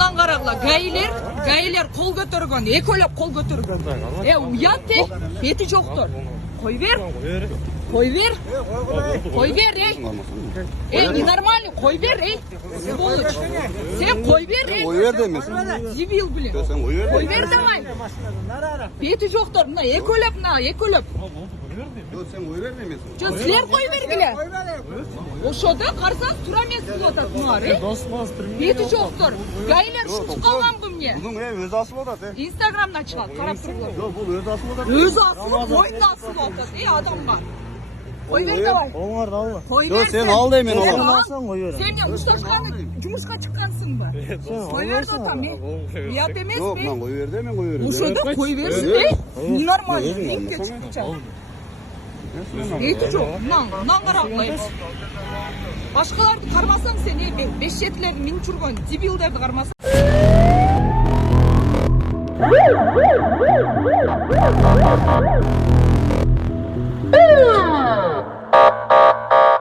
Мындан карагыла, гаилер кол көтөргөн, экөөлөп кол көтөргөн. Уят бети жоктор. Кой бер. Ненормальный, кой бер, сволочь. Сен кой бер, Кой бер демесин. Дебил, блин. Кой бер давай. Бети жоктор, мына экөөлөп. Сен кой бер демесин. Силер кой бергиле. Ошодо карасаңыз туура эмес болуп атат мулар, Бети жоктор. Гаилер шутуп калганбы эмне? Бунун өзү асылып атат, Инстаграмдан чыгат, карап туруңар. Жок, бул өзү асылып атат. Өзү асылып, мойнуна асылып атат, адам бар. Кой бер давай. Оңарды алма. Жок, сен ал дейм, мен Сен алам. алсаң кой бер. Сен ушташканы жумушка чыккансыңбы? Кой бер деп атам, уят эмес, Жок, мен кой бер дейм, мен кой бер. Ошодо кой берсин, ненормально, рингке чыкча. Эти жок, мындан карагыла. Башкаларды кармасаң сен, беш жетилерди минип жүргөн дебилдерди кармасаң.